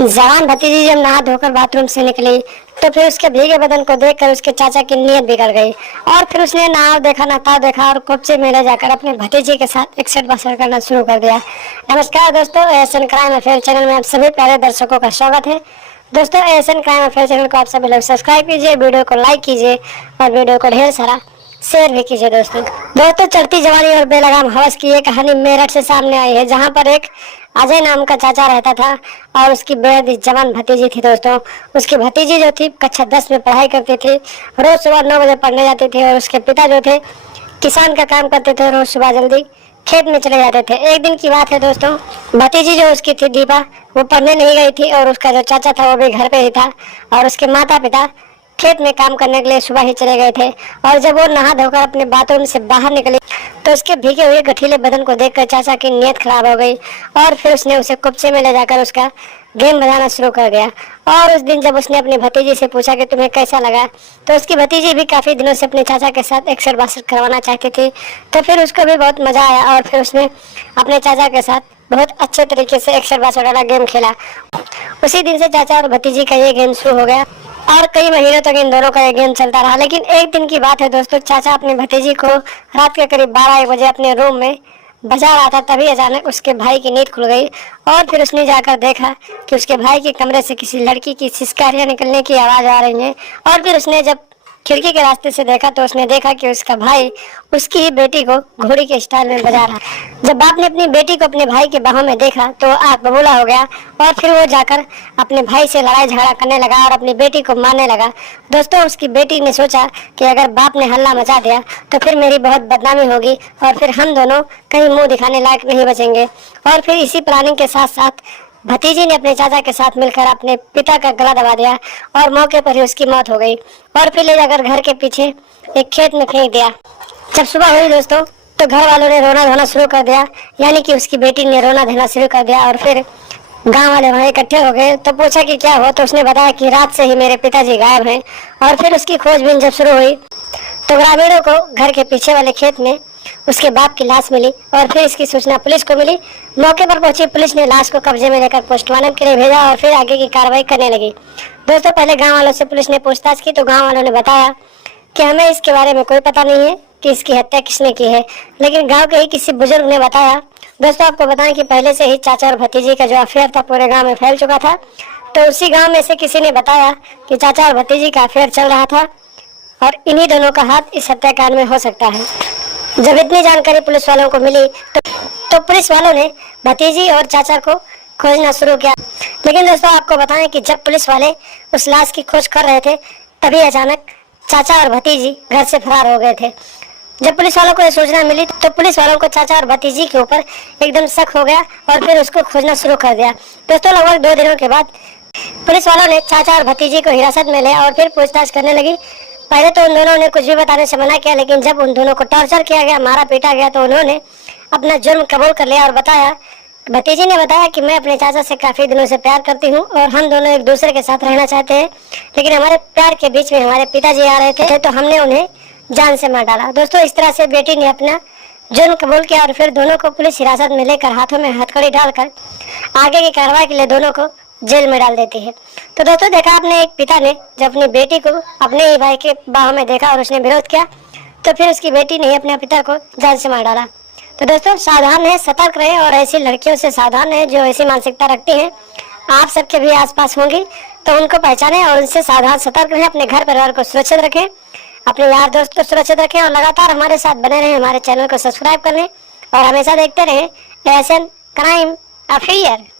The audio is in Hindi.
जवान भतीजी जब नहा धोकर बाथरूम से निकली तो फिर उसके भीगे बदन को देखकर उसके चाचा की नीयत बिगड़ गई और फिर उसने नहा देखा नहा देखा और कुप्चे में ले जाकर अपने भतीजे के साथ इकसठ बसर करना शुरू कर दिया। नमस्कार दोस्तों, एएसएन क्राइम अफेयर चैनल में आप सभी प्यारे दर्शकों का स्वागत है। दोस्तों, एएसएन क्राइम अफेयर चैनल को आप सभी लोग सब्सक्राइब कीजिए, वीडियो को लाइक कीजिए और वीडियो को ढेर सारा शेयर भी कीजिए। दोस्तों चढ़ती जवानी और बेलगाम हवस की ये कहानी मेरठ से सामने आई है, जहां पर एक अजय नाम का चाचा रहता था और उसकी बेहद जवान भतीजी थी। दोस्तों, उसकी भतीजी जो थी कक्षा 10 में पढ़ाई करती थी, रोज सुबह 9 बजे पढ़ने जाती थी और उसके पिता जो थे किसान का काम करते थे, रोज सुबह जल्दी खेत में चले जाते थे। एक दिन की बात है दोस्तों, भतीजी जो उसकी थी दीपा, वो पढ़ने नहीं गई थी और उसका जो चाचा था वो भी घर पे ही था और उसके माता पिता खेत में काम करने के लिए सुबह ही चले गए थे। और जब वो नहा धोकर अपने बाथरूम से बाहर निकली तो उसके भीगे हुए गठीले बदन को देखकर चाचा की नीयत खराब हो गई और फिर उसने उसे कुप्चे में ले जाकर उसका गेम बजाना शुरू कर दिया। और उस दिन जब उसने अपनी भतीजी से पूछा कि तुम्हें कैसा लगा, तो उसकी भतीजी भी काफ़ी दिनों से अपने चाचा के साथ इकसठ बासठ करवाना चाहती थी, तो फिर उसको भी बहुत मज़ा आया और फिर उसने अपने चाचा के साथ बहुत अच्छे तरीके से इकसठ बासठ वाला गेम खेला। उसी दिन से चाचा और भतीजी का ये गेम शुरू हो गया और कई महीनों तक इन दोनों का ये गेम चलता रहा। लेकिन एक दिन की बात है दोस्तों, चाचा अपने भतीजी को रात के करीब 12-1 बजे अपने रूम में बजा रहा था, तभी अचानक उसके भाई की नींद खुल गई और फिर उसने जाकर देखा कि उसके भाई के कमरे से किसी लड़की की सिसकारियां निकलने की आवाज़ आ रही है। और फिर उसने जब खिड़की के रास्ते से देखा तो उसने देखा कि उसका भाई उसकी ही बेटी को घोड़ी के स्टाइल में बजा रहा है। जब बाप ने अपनी बेटी को अपने भाई के बाहों में देखा तो आग बबूला हो गया और फिर वो जाकर अपने भाई से लड़ाई झगड़ा करने लगा और अपनी बेटी को मारने लगा। दोस्तों, उसकी बेटी ने सोचा कि अगर बाप ने हल्ला मचा दिया तो फिर मेरी बहुत बदनामी होगी और फिर हम दोनों कहीं मुंह दिखाने लायक नहीं बचेंगे। और फिर इसी प्लानिंग के साथ साथ भतीजी ने अपने चाचा के साथ मिलकर अपने पिता का गला दबा दिया और मौके पर ही उसकी मौत हो गई और फिर ले जाकर घर के पीछे एक खेत में फेंक दिया। जब सुबह हुई दोस्तों तो घर वालों ने रोना धोना शुरू कर दिया, यानी कि उसकी बेटी ने रोना धोना शुरू कर दिया और फिर गांव वाले वहाँ इकट्ठे हो गए। तो पूछा कि क्या हुआ, तो उसने बताया कि रात से ही मेरे पिताजी गायब हैं। और फिर उसकी खोजबीन जब शुरू हुई तो ग्रामीणों को घर के पीछे वाले खेत में उसके बाप की लाश मिली और फिर इसकी सूचना पुलिस को मिली। मौके पर पहुंची पुलिस ने लाश को कब्जे में लेकर पोस्टमार्टम के लिए भेजा और फिर आगे की कार्रवाई करने लगी। दोस्तों, पहले गांव वालों से पुलिस ने पूछताछ की तो गांव वालों ने बताया कि हमें इसके बारे में कोई पता नहीं है कि इसकी हत्या किसने की है, लेकिन गाँव के ही किसी बुजुर्ग ने बताया। दोस्तों, आपको बताएं कि पहले से ही चाचा और भतीजी का जो अफेयर था पूरे गाँव में फैल चुका था, तो उसी गाँव में से किसी ने बताया कि चाचा और भतीजी का अफेयर चल रहा था और इन्हीं दोनों का हाथ इस हत्याकांड में हो सकता है। जब इतनी जानकारी पुलिस वालों को मिली तो पुलिस वालों ने भतीजी और चाचा को खोजना शुरू किया। लेकिन दोस्तों, आपको बताएं कि जब पुलिस वाले उस लाश की खोज कर रहे थे तभी अचानक चाचा और भतीजी घर से फरार हो गए थे। जब पुलिस वालों को यह सूचना मिली तो पुलिस वालों को चाचा और भतीजी के ऊपर एकदम शक हो गया और फिर उसको खोजना शुरू कर दिया। दोस्तों, लगभग 2 दिनों के बाद पुलिस वालों ने चाचा और भतीजी को हिरासत में लिया और फिर पूछताछ करने लगी। पहले तो उन दोनों ने कुछ भी बताने से मना किया, लेकिन जब उन दोनों को टॉर्चर किया गया, मारा पीटा गया, तो उन्होंने अपना जुर्म कबूल कर लिया और बताया। भतीजी ने बताया कि मैं अपने चाचा से काफ़ी दिनों से प्यार करती हूँ और हम दोनों एक दूसरे के साथ रहना चाहते हैं, लेकिन हमारे प्यार के बीच में हमारे पिताजी आ रहे थे तो हमने उन्हें जान से मार डाला। दोस्तों, इस तरह से बेटी ने अपना जुर्म कबूल किया और फिर दोनों को पुलिस हिरासत में लेकर हाथों में हथकड़ी डालकर आगे की कार्रवाई के लिए दोनों को जेल में डाल देती है। तो दोस्तों, देखा आपने, एक पिता ने जब अपनी बेटी को अपने ही भाई के बाहों में देखा और उसने विरोध किया तो फिर उसकी बेटी ने अपने पिता को जान से मार डाला। तो दोस्तों, सावधान है, सतर्क रहे और ऐसी लड़कियों से सावधान है जो ऐसी मानसिकता रखती हैं। आप सबके भी आसपास होंगी तो उनको पहचानें और उनसे सावधान सतर्क रहें। अपने घर परिवार को सुरक्षित रखें, अपने यार दोस्त को सुरक्षित रखें और लगातार हमारे साथ बने रहें। हमारे चैनल को सब्सक्राइब कर लें और हमेशा देखते रहें एएसएन क्राइम अफेयर।